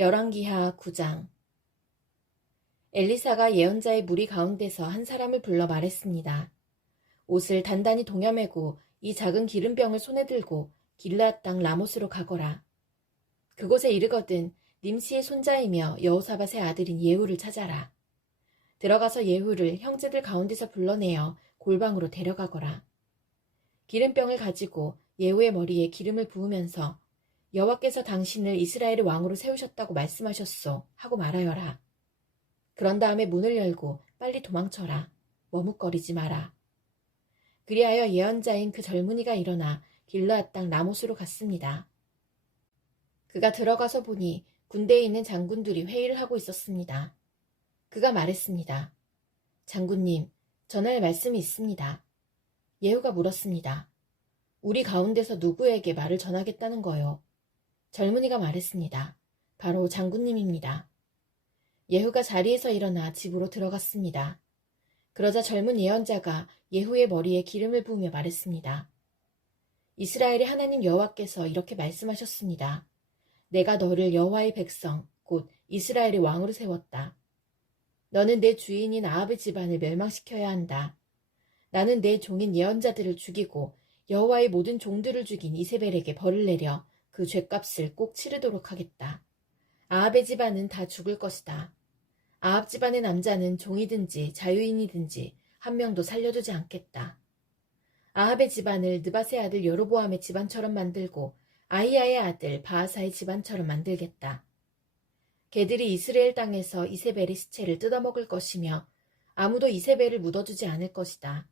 열왕기하 9장. 엘리사가 예언자의 무리 가운데서 한 사람을 불러 말했습니다. 옷을 단단히 동여매고 이 작은 기름병을 손에 들고 길르앗 땅 라못으로 가거라. 그곳에 이르거든 님시의 손자이며 여호사밧의 아들인 예후를 찾아라. 들어가서 예후를 형제들 가운데서 불러내어 골방으로 데려가거라. 기름병을 가지고 예후의 머리에 기름을 부으면서 여호와께서 당신을 이스라엘의 왕으로 세우셨다고 말씀하셨소 하고 말하여라. 그런 다음에 문을 열고 빨리 도망쳐라. 머뭇거리지 마라. 그리하여 예언자인 그 젊은이가 일어나 길르앗 땅 라못으로 갔습니다. 그가 들어가서 보니 군대에 있는 장군들이 회의를 하고 있었습니다. 그가 말했습니다. 장군님, 전할 말씀이 있습니다. 예후가 물었습니다. 우리 가운데서 누구에게 말을 전하겠다는 거요? 젊은이가 말했습니다. 바로 장군님입니다. 예후가 자리에서 일어나 집으로 들어갔습니다. 그러자 젊은 예언자가 예후의 머리에 기름을 부으며 말했습니다. 이스라엘의 하나님 여호와께서 이렇게 말씀하셨습니다. 내가 너를 여호와의 백성, 곧 이스라엘의 왕으로 세웠다. 너는 내 주인인 아합의 집안을 멸망시켜야 한다. 나는 내 종인 예언자들을 죽이고 여호와의 모든 종들을 죽인 이세벨에게 벌을 내려 그 죗값을 꼭 치르도록 하겠다. 아합의 집안은 다 죽을 것이다. 아합 집안의 남자는 종이든지 자유인이든지 한 명도 살려두지 않겠다. 아합의 집안을 느밧의 아들 여로보암의 집안처럼 만들고 아히야의 아들 바하사의 집안처럼 만들겠다. 개들이 이스라엘 땅에서 이세벨의 시체를 뜯어먹을 것이며 아무도 이세벨을 묻어주지 않을 것이다.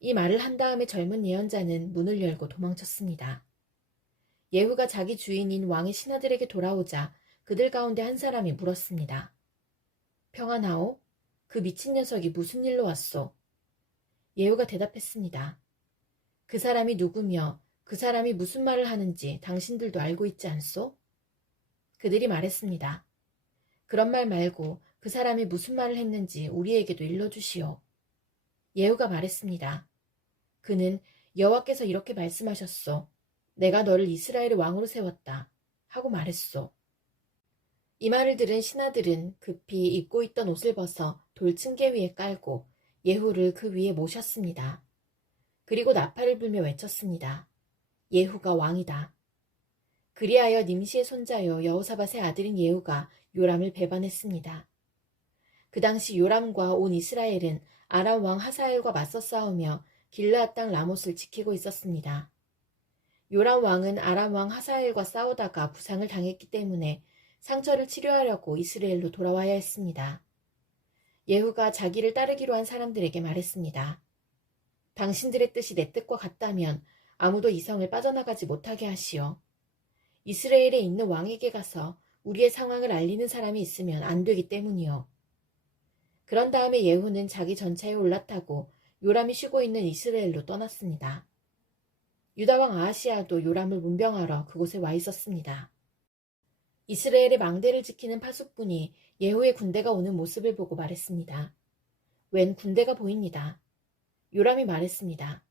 이 말을 한 다음에 젊은 예언자는 문을 열고 도망쳤습니다. 예후가 자기 주인인 왕의 신하들에게 돌아오자 그들 가운데 한 사람이 물었습니다. 평안하오? 그 미친 녀석이 무슨 일로 왔소? 예후가 대답했습니다. 그 사람이 누구며 그 사람이 무슨 말을 하는지 당신들도 알고 있지 않소? 그들이 말했습니다. 그런 말 말고 그 사람이 무슨 말을 했는지 우리에게도 일러주시오. 예후가 말했습니다. 그는 여호와께서 이렇게 말씀하셨소. 내가 너를 이스라엘의 왕으로 세웠다. 하고 말했소. 이 말을 들은 신하들은 급히 입고 있던 옷을 벗어 돌층계 위에 깔고 예후를 그 위에 모셨습니다. 그리고 나팔을 불며 외쳤습니다. 예후가 왕이다. 그리하여 님시의 손자요 여호사밧의 아들인 예후가 요람을 배반했습니다. 그 당시 요람과 온 이스라엘은 아람 왕 하사엘과 맞서 싸우며 길르앗 땅 라못을 지키고 있었습니다. 요람 왕은 아람 왕 하사엘과 싸우다가 부상을 당했기 때문에 상처를 치료하려고 이스라엘로 돌아와야 했습니다. 예후가 자기를 따르기로 한 사람들에게 말했습니다. 당신들의 뜻이 내 뜻과 같다면 아무도 이 성을 빠져나가지 못하게 하시오. 이스라엘에 있는 왕에게 가서 우리의 상황을 알리는 사람이 있으면 안 되기 때문이요. 그런 다음에 예후는 자기 전차에 올라타고 요람이 쉬고 있는 이스라엘로 떠났습니다. 유다왕 아하시아도 요람을 문병하러 그곳에 와 있었습니다. 이스라엘의 망대를 지키는 파수꾼이 예후의 군대가 오는 모습을 보고 말했습니다. 웬 군대가 보입니다. 요람이 말했습니다.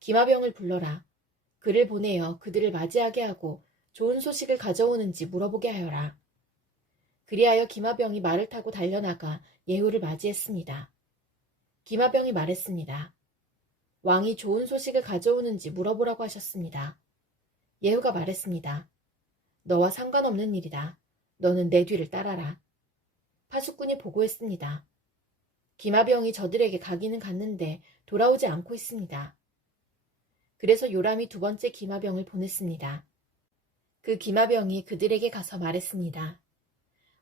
기마병을 불러라. 그를 보내어 그들을 맞이하게 하고 좋은 소식을 가져오는지 물어보게 하여라. 그리하여 기마병이 말을 타고 달려나가 예후를 맞이했습니다. 기마병이 말했습니다. 왕이 좋은 소식을 가져오는지 물어보라고 하셨습니다. 예후가 말했습니다. 너와 상관없는 일이다. 너는 내 뒤를 따라라. 파수꾼이 보고했습니다. 기마병이 저들에게 가기는 갔는데 돌아오지 않고 있습니다. 그래서 요람이 두 번째 기마병을 보냈습니다. 그 기마병이 그들에게 가서 말했습니다.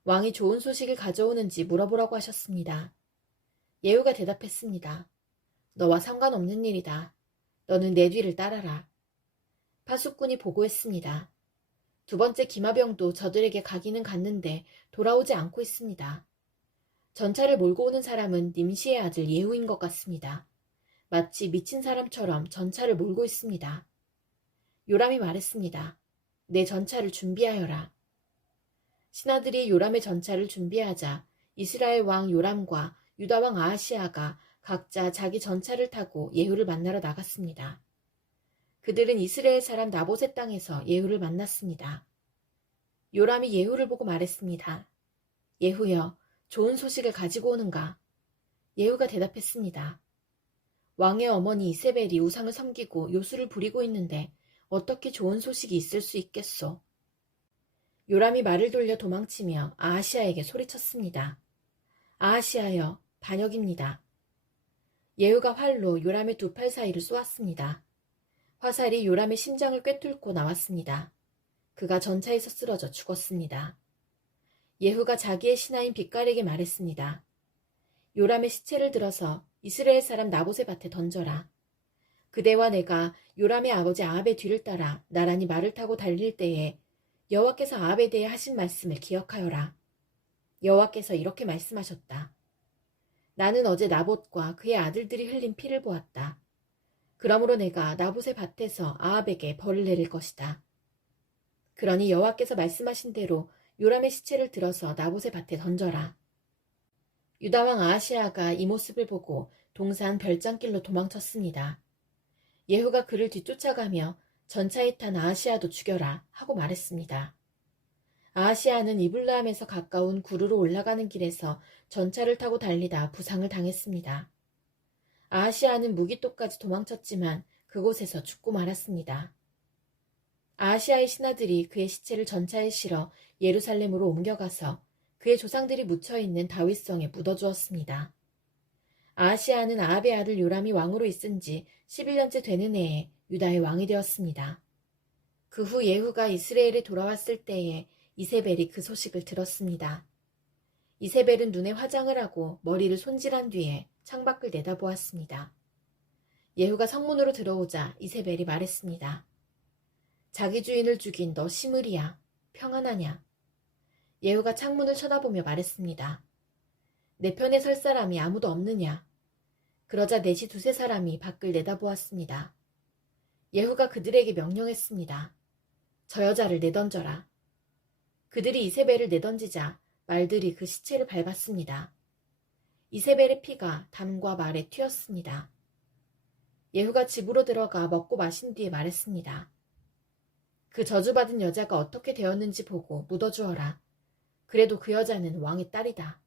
왕이 좋은 소식을 가져오는지 물어보라고 하셨습니다. 예후가 대답했습니다. 너와 상관없는 일이다. 너는 내 뒤를 따라라. 파수꾼이 보고했습니다. 두 번째 기마병도 저들에게 가기는 갔는데 돌아오지 않고 있습니다. 전차를 몰고 오는 사람은 님시의 아들 예후인 것 같습니다. 마치 미친 사람처럼 전차를 몰고 있습니다. 요람이 말했습니다. 내 전차를 준비하여라. 신하들이 요람의 전차를 준비하자 이스라엘 왕 요람과 유다 왕 아하시아가 각자 자기 전차를 타고 예후를 만나러 나갔습니다. 그들은 이스라엘 사람 나봇의 땅에서 예후를 만났습니다. 요람이 예후를 보고 말했습니다. 예후여, 좋은 소식을 가지고 오는가? 예후가 대답했습니다. 왕의 어머니 이세벨이 우상을 섬기고 요술을 부리고 있는데 어떻게 좋은 소식이 있을 수 있겠소? 요람이 말을 돌려 도망치며 아하시아에게 소리쳤습니다. 아하시아여, 반역입니다. 예후가 활로 요람의 두 팔 사이를 쏘았습니다. 화살이 요람의 심장을 꿰뚫고 나왔습니다. 그가 전차에서 쓰러져 죽었습니다. 예후가 자기의 신하인 빛깔에게 말했습니다. 요람의 시체를 들어서 이스라엘 사람 나봇의 밭에 던져라. 그대와 내가 요람의 아버지 아합의 뒤를 따라 나란히 말을 타고 달릴 때에 여호와께서 아합에 대해 하신 말씀을 기억하여라. 여호와께서 이렇게 말씀하셨다. 나는 어제 나봇과 그의 아들들이 흘린 피를 보았다. 그러므로 내가 나봇의 밭에서 아합에게 벌을 내릴 것이다. 그러니 여호와께서 말씀하신 대로 요람의 시체를 들어서 나봇의 밭에 던져라. 유다왕 아하시아가 이 모습을 보고 동산 별장길로 도망쳤습니다. 예후가 그를 뒤쫓아가며 전차에 탄 아하시아도 죽여라 하고 말했습니다. 아하시아는 이블라함에서 가까운 구르로 올라가는 길에서 전차를 타고 달리다 부상을 당했습니다. 아하시아는 무기토까지 도망쳤지만 그곳에서 죽고 말았습니다. 아하시아의 신하들이 그의 시체를 전차에 실어 예루살렘으로 옮겨가서 그의 조상들이 묻혀있는 다윗성에 묻어주었습니다. 아하시아는 아합의 아들 요람이 왕으로 있은 지 11년째 되는 해에 유다의 왕이 되었습니다. 그 후 예후가 이스라엘에 돌아왔을 때에 이세벨이 그 소식을 들었습니다. 이세벨은 눈에 화장을 하고 머리를 손질한 뒤에 창밖을 내다보았습니다. 예후가 성문으로 들어오자 이세벨이 말했습니다. 자기 주인을 죽인 너 시므리야, 평안하냐? 예후가 창문을 쳐다보며 말했습니다. 내 편에 설 사람이 아무도 없느냐? 그러자 넷이 두세 사람이 밖을 내다보았습니다. 예후가 그들에게 명령했습니다. 저 여자를 내던져라. 그들이 이세벨을 내던지자 말들이 그 시체를 밟았습니다. 이세벨의 피가 담과 말에 튀었습니다. 예후가 집으로 들어가 먹고 마신 뒤에 말했습니다. 그 저주받은 여자가 어떻게 되었는지 보고 묻어주어라. 그래도 그 여자는 왕의 딸이다.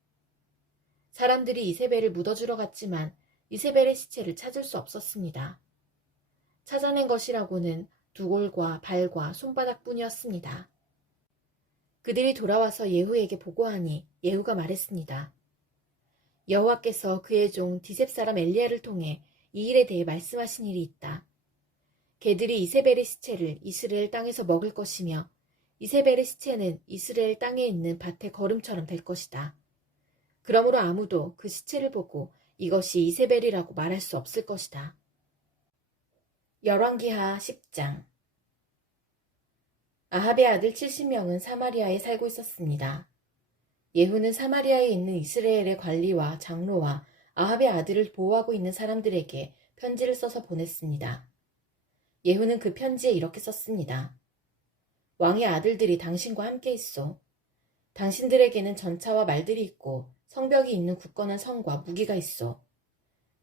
사람들이 이세벨을 묻어주러 갔지만 이세벨의 시체를 찾을 수 없었습니다. 찾아낸 것이라고는 두골과 발과 손바닥뿐이었습니다. 그들이 돌아와서 예후에게 보고하니 예후가 말했습니다. 여호와께서 그의 종 디셉 사람 엘리야를 통해 이 일에 대해 말씀하신 일이 있다. 개들이 이세벨의 시체를 이스라엘 땅에서 먹을 것이며 이세벨의 시체는 이스라엘 땅에 있는 밭의 거름처럼 될 것이다. 그러므로 아무도 그 시체를 보고 이것이 이세벨이라고 말할 수 없을 것이다. 열왕기하 10장. 아합의 아들 70명은 사마리아에 살고 있었습니다. 예후는 사마리아에 있는 이스라엘의 관리와 장로와 아합의 아들을 보호하고 있는 사람들에게 편지를 써서 보냈습니다. 예후는 그 편지에 이렇게 썼습니다. 왕의 아들들이 당신과 함께 있소. 당신들에게는 전차와 말들이 있고 성벽이 있는 굳건한 성과 무기가 있어.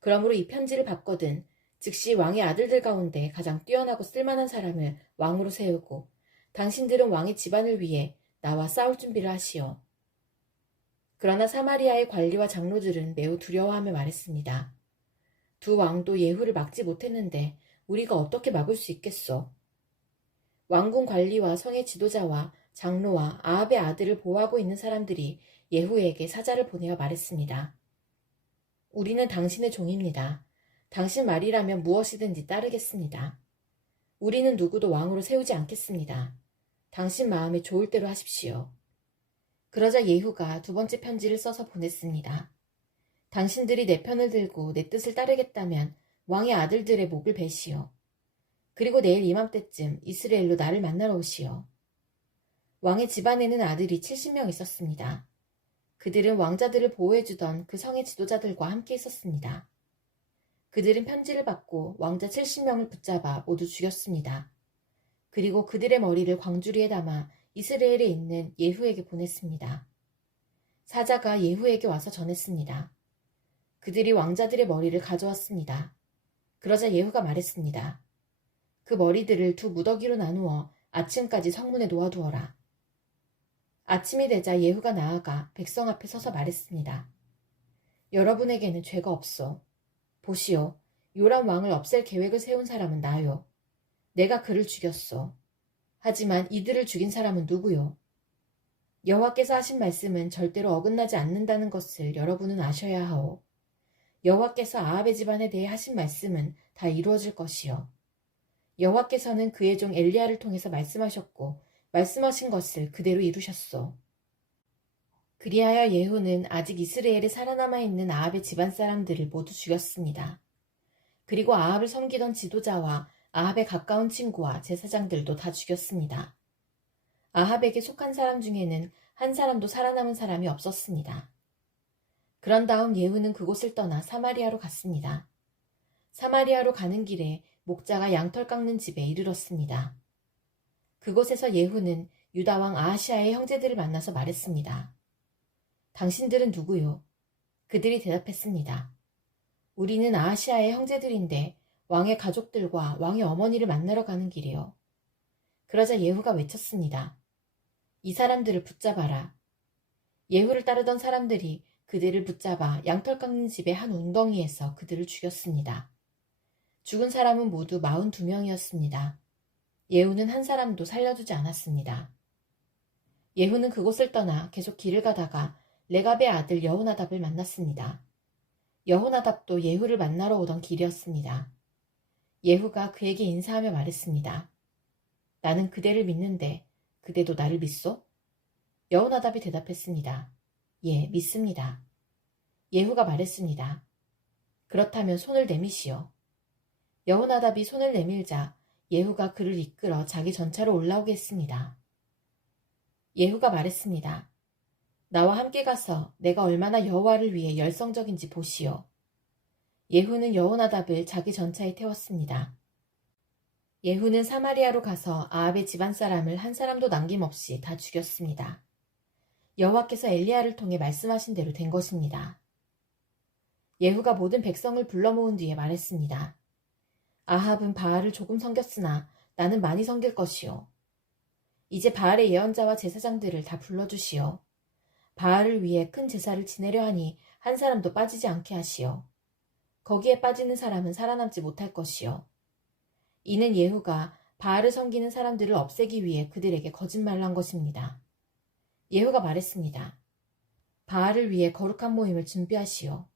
그러므로 이 편지를 받거든 즉시 왕의 아들들 가운데 가장 뛰어나고 쓸만한 사람을 왕으로 세우고 당신들은 왕의 집안을 위해 나와 싸울 준비를 하시오. 그러나 사마리아의 관리와 장로들은 매우 두려워하며 말했습니다. 두 왕도 예후를 막지 못했는데 우리가 어떻게 막을 수 있겠소? 왕궁 관리와 성의 지도자와 장로와 아합의 아들을 보호하고 있는 사람들이 예후에게 사자를 보내어 말했습니다. 우리는 당신의 종입니다. 당신 말이라면 무엇이든지 따르겠습니다. 우리는 누구도 왕으로 세우지 않겠습니다. 당신 마음에 좋을 대로 하십시오. 그러자 예후가 두 번째 편지를 써서 보냈습니다. 당신들이 내 편을 들고 내 뜻을 따르겠다면 왕의 아들들의 목을 베시오. 그리고 내일 이맘때쯤 이스라엘로 나를 만나러 오시오. 왕의 집안에는 아들이 70명 있었습니다. 그들은 왕자들을 보호해주던 그 성의 지도자들과 함께 있었습니다. 그들은 편지를 받고 왕자 70명을 붙잡아 모두 죽였습니다. 그리고 그들의 머리를 광주리에 담아 이스라엘에 있는 예후에게 보냈습니다. 사자가 예후에게 와서 전했습니다. 그들이 왕자들의 머리를 가져왔습니다. 그러자 예후가 말했습니다. 그 머리들을 두 무더기로 나누어 아침까지 성문에 놓아두어라. 아침이 되자 예후가 나아가 백성 앞에 서서 말했습니다. 여러분에게는 죄가 없소. 보시오. 요람 왕을 없앨 계획을 세운 사람은 나요. 내가 그를 죽였소. 하지만 이들을 죽인 사람은 누구요? 여호와께서 하신 말씀은 절대로 어긋나지 않는다는 것을 여러분은 아셔야 하오. 여호와께서 아합의 집안에 대해 하신 말씀은 다 이루어질 것이요. 여호와께서는 그의 종 엘리야를 통해서 말씀하셨고 말씀하신 것을 그대로 이루셨소. 그리하여 예후는 아직 이스라엘에 살아남아 있는 아합의 집안 사람들을 모두 죽였습니다. 그리고 아합을 섬기던 지도자와 아합의 가까운 친구와 제사장들도 다 죽였습니다. 아합에게 속한 사람 중에는 한 사람도 살아남은 사람이 없었습니다. 그런 다음 예후는 그곳을 떠나 사마리아로 갔습니다. 사마리아로 가는 길에 목자가 양털 깎는 집에 이르렀습니다. 그곳에서 예후는 유다 왕 아하시아의 형제들을 만나서 말했습니다. 당신들은 누구요? 그들이 대답했습니다. 우리는 아하시아의 형제들인데 왕의 가족들과 왕의 어머니를 만나러 가는 길이요. 그러자 예후가 외쳤습니다. 이 사람들을 붙잡아라. 예후를 따르던 사람들이 그들을 붙잡아 양털 깎는 집의 한 웅덩이에서 그들을 죽였습니다. 죽은 사람은 모두 42명이었습니다. 예후는 한 사람도 살려두지 않았습니다. 예후는 그곳을 떠나 계속 길을 가다가 레갑의 아들 여호나답을 만났습니다. 여호나답도 예후를 만나러 오던 길이었습니다. 예후가 그에게 인사하며 말했습니다. 나는 그대를 믿는데 그대도 나를 믿소? 여호나답이 대답했습니다. 예, 믿습니다. 예후가 말했습니다. 그렇다면 손을 내미시오. 여호나답이 손을 내밀자 예후가 그를 이끌어 자기 전차로 올라오게 했습니다. 예후가 말했습니다. 나와 함께 가서 내가 얼마나 여호와를 위해 열성적인지 보시오. 예후는 여호나답을 자기 전차에 태웠습니다. 예후는 사마리아로 가서 아합의 집안 사람을 한 사람도 남김없이 다 죽였습니다. 여호와께서 엘리야를 통해 말씀하신 대로 된 것입니다. 예후가 모든 백성을 불러 모은 뒤에 말했습니다. 아합은 바알을 조금 섬겼으나 나는 많이 섬길 것이요. 이제 바알의 예언자와 제사장들을 다 불러주시오. 바알을 위해 큰 제사를 지내려 하니 한 사람도 빠지지 않게 하시오. 거기에 빠지는 사람은 살아남지 못할 것이요. 이는 예후가 바알을 섬기는 사람들을 없애기 위해 그들에게 거짓말을 한 것입니다. 예후가 말했습니다. 바알을 위해 거룩한 모임을 준비하시오.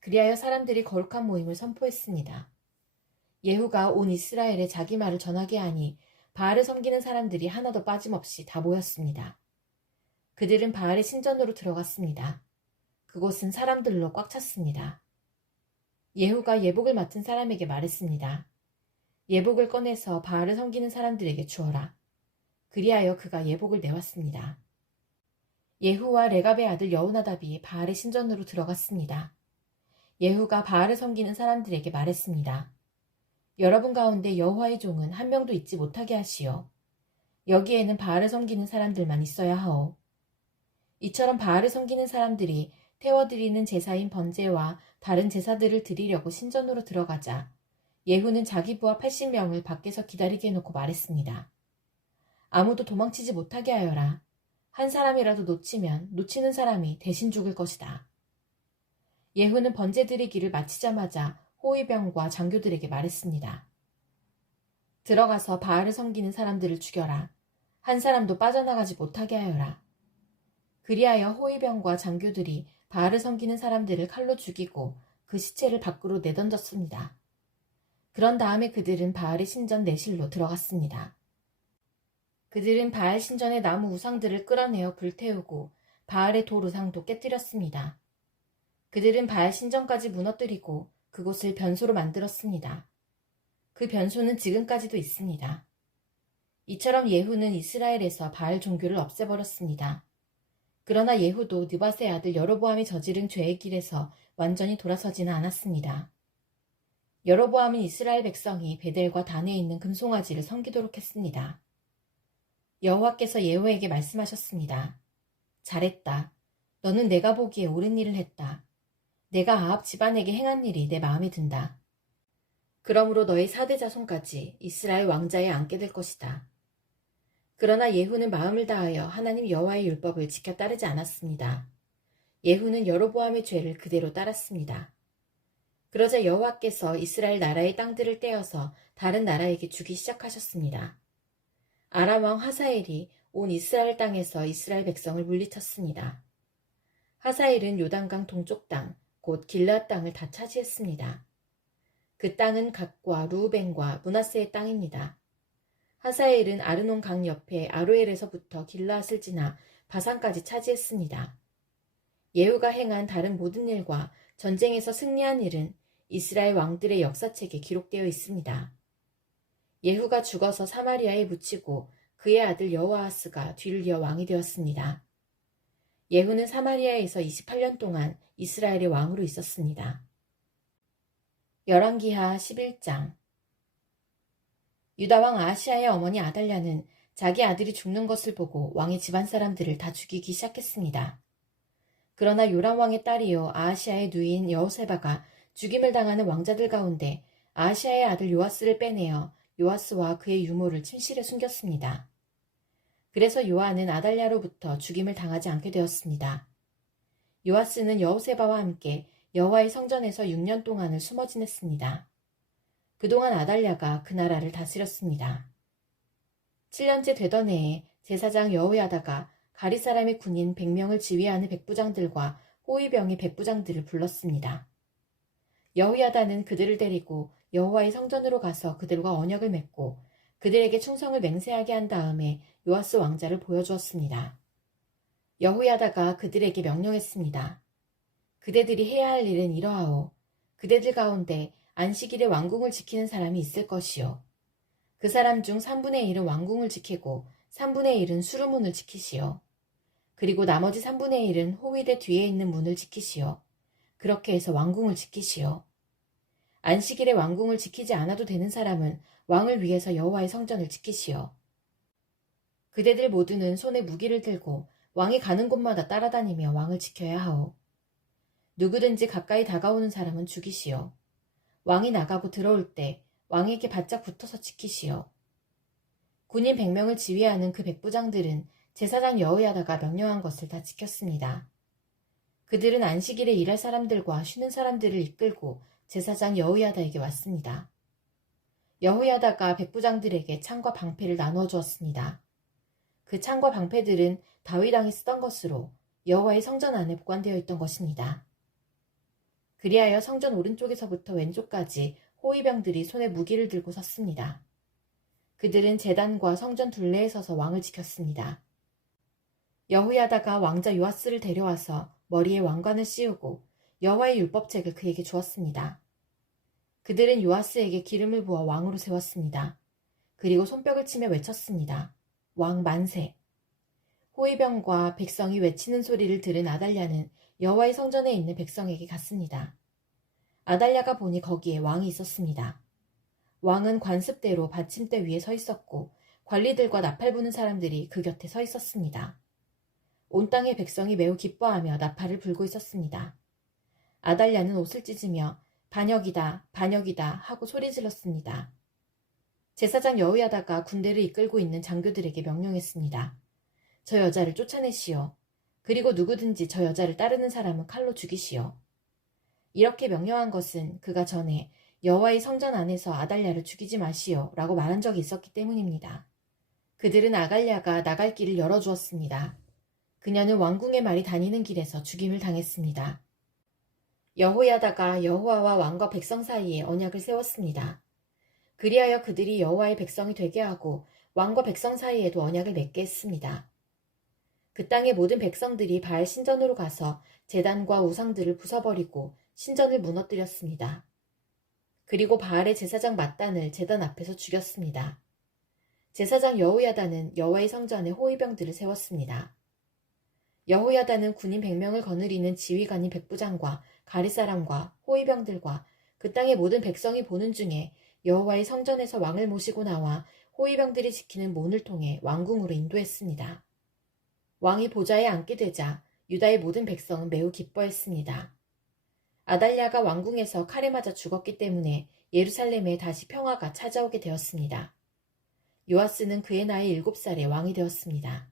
그리하여 사람들이 거룩한 모임을 선포했습니다. 예후가 온 이스라엘에 자기 말을 전하게 하니 바알을 섬기는 사람들이 하나도 빠짐없이 다 모였습니다. 그들은 바알의 신전으로 들어갔습니다. 그곳은 사람들로 꽉 찼습니다. 예후가 예복을 맡은 사람에게 말했습니다. 예복을 꺼내서 바알을 섬기는 사람들에게 주어라. 그리하여 그가 예복을 내왔습니다. 예후와 레갑의 아들 여호나답이 바알의 신전으로 들어갔습니다. 예후가 바알을 섬기는 사람들에게 말했습니다. 여러분 가운데 여호와의 종은 한 명도 있지 못하게 하시오. 여기에는 바알을 섬기는 사람들만 있어야 하오. 이처럼 바알을 섬기는 사람들이 태워드리는 제사인 번제와 다른 제사들을 드리려고 신전으로 들어가자 예후는 자기 부하 80명을 밖에서 기다리게 해놓고 말했습니다. 아무도 도망치지 못하게 하여라. 한 사람이라도 놓치면 놓치는 사람이 대신 죽을 것이다. 예후는 번제 드리기를 마치자마자 호위병과 장교들에게 말했습니다. 들어가서 바알을 섬기는 사람들을 죽여라. 한 사람도 빠져나가지 못하게 하여라. 그리하여 호위병과 장교들이 바알을 섬기는 사람들을 칼로 죽이고 그 시체를 밖으로 내던졌습니다. 그런 다음에 그들은 바알의 신전 내실로 들어갔습니다. 그들은 바알 신전의 나무 우상들을 끌어내어 불태우고 바알의 돌 우상도 깨뜨렸습니다. 그들은 바알 신전까지 무너뜨리고 그곳을 변소로 만들었습니다. 그 변소는 지금까지도 있습니다. 이처럼 예후는 이스라엘에서 바알 종교를 없애버렸습니다. 그러나 예후도 느밧의 아들 여로보암이 저지른 죄의 길에서 완전히 돌아서지는 않았습니다. 여로보암은 이스라엘 백성이 베델과 단에 있는 금송아지를 섬기도록 했습니다. 여호와께서 예후에게 말씀하셨습니다. 잘했다. 너는 내가 보기에 옳은 일을 했다. 내가 아합 집안에게 행한 일이 내 마음에 든다. 그러므로 너의 4대 자손까지 이스라엘 왕자에 앉게 될 것이다. 그러나 예후는 마음을 다하여 하나님 여호와의 율법을 지켜 따르지 않았습니다. 예후는 여로보암의 죄를 그대로 따랐습니다. 그러자 여호와께서 이스라엘 나라의 땅들을 떼어서 다른 나라에게 주기 시작하셨습니다. 아람 왕 하사엘이 온 이스라엘 땅에서 이스라엘 백성을 물리쳤습니다. 하사엘은 요단강 동쪽 땅, 곧 길르앗 땅을 다 차지했습니다. 그 땅은 갓과 루우벤과 므낫세의 땅입니다. 하사엘은 아르논 강 옆에 아로엘에서부터 길르앗을 지나 바산까지 차지했습니다. 예후가 행한 다른 모든 일과 전쟁에서 승리한 일은 이스라엘 왕들의 역사책에 기록되어 있습니다. 예후가 죽어서 사마리아에 묻히고 그의 아들 여호아하스가 뒤를 이어 왕이 되었습니다. 예후는 사마리아에서 28년 동안 이스라엘의 왕으로 있었습니다. 열왕기하 11장. 유다왕 아하시아의 어머니 아달랴는 자기 아들이 죽는 것을 보고 왕의 집안 사람들을 다 죽이기 시작했습니다. 그러나 요람왕의 딸이요 아하시아의 누이인 여호세바가 죽임을 당하는 왕자들 가운데 아하시아의 아들 요아스를 빼내어 요아스와 그의 유모를 침실에 숨겼습니다. 그래서 요아는 아달랴로부터 죽임을 당하지 않게 되었습니다. 요아스는 여호세바와 함께 여호와의 성전에서 6년 동안을 숨어 지냈습니다. 그동안 아달랴가 그 나라를 다스렸습니다. 7년째 되던 해에 제사장 여호야다가 가리 사람의 군인 100명을 지휘하는 백부장들과 호위병의 백부장들을 불렀습니다. 여호야다는 그들을 데리고 여호와의 성전으로 가서 그들과 언약을 맺고 그들에게 충성을 맹세하게 한 다음에 요아스 왕자를 보여주었습니다. 여호야다가 그들에게 명령했습니다. 그대들이 해야 할 일은 이러하오. 그대들 가운데 안식일에 왕궁을 지키는 사람이 있을 것이요. 그 사람 중 3분의 1은 왕궁을 지키고 3분의 1은 수루문을 지키시오. 그리고 나머지 3분의 1은 호위대 뒤에 있는 문을 지키시오. 그렇게 해서 왕궁을 지키시오. 안식일에 왕궁을 지키지 않아도 되는 사람은 왕을 위해서 여호와의 성전을 지키시오. 그대들 모두는 손에 무기를 들고 왕이 가는 곳마다 따라다니며 왕을 지켜야 하오. 누구든지 가까이 다가오는 사람은 죽이시오. 왕이 나가고 들어올 때 왕에게 바짝 붙어서 지키시오. 군인 100명을 지휘하는 그 백부장들은 제사장 여호야다가 명령한 것을 다 지켰습니다. 그들은 안식일에 일할 사람들과 쉬는 사람들을 이끌고 제사장 여호야다에게 왔습니다. 여호야다가 백부장들에게 창과 방패를 나누어 주었습니다. 그 창과 방패들은 다윗 왕이 쓰던 것으로 여호와의 성전 안에 보관되어 있던 것입니다. 그리하여 성전 오른쪽에서부터 왼쪽까지 호위병들이 손에 무기를 들고 섰습니다. 그들은 제단과 성전 둘레에 서서 왕을 지켰습니다. 여호야다가 왕자 요아스를 데려와서 머리에 왕관을 씌우고 여호와의 율법책을 그에게 주었습니다. 그들은 요아스에게 기름을 부어 왕으로 세웠습니다. 그리고 손뼉을 치며 외쳤습니다. 왕 만세! 호위병과 백성이 외치는 소리를 들은 아달랴는 여호와의 성전에 있는 백성에게 갔습니다. 아달랴가 보니 거기에 왕이 있었습니다. 왕은 관습대로 받침대 위에 서 있었고 관리들과 나팔 부는 사람들이 그 곁에 서 있었습니다. 온 땅의 백성이 매우 기뻐하며 나팔을 불고 있었습니다. 아달랴는 옷을 찢으며 반역이다, 반역이다 하고 소리 질렀습니다. 제사장 여호야다가 군대를 이끌고 있는 장교들에게 명령했습니다. 저 여자를 쫓아내시오. 그리고 누구든지 저 여자를 따르는 사람은 칼로 죽이시오. 이렇게 명령한 것은 그가 전에 여호와의 성전 안에서 아달랴를 죽이지 마시오 라고 말한 적이 있었기 때문입니다. 그들은 아달랴가 나갈 길을 열어주었습니다. 그녀는 왕궁의 말이 다니는 길에서 죽임을 당했습니다. 여호야다가 여호와와 왕과 백성 사이에 언약을 세웠습니다. 그리하여 그들이 여호와의 백성이 되게 하고 왕과 백성 사이에도 언약을 맺게 했습니다. 그 땅의 모든 백성들이 바알 신전으로 가서 제단과 우상들을 부숴버리고 신전을 무너뜨렸습니다. 그리고 바알의 제사장 맏단을 제단 앞에서 죽였습니다. 제사장 여호야다는 여호와의 성전에 호위병들을 세웠습니다. 여호야다는 군인 100명을 거느리는 지휘관인 백부장과 가리사람과 호위병들과 그 땅의 모든 백성이 보는 중에 여호와의 성전에서 왕을 모시고 나와 호위병들이 지키는 문을 통해 왕궁으로 인도했습니다. 왕이 보좌에 앉게 되자 유다의 모든 백성은 매우 기뻐했습니다. 아달랴가 왕궁에서 칼에 맞아 죽었기 때문에 예루살렘에 다시 평화가 찾아오게 되었습니다. 요아스는 그의 나이 7살에 왕이 되었습니다.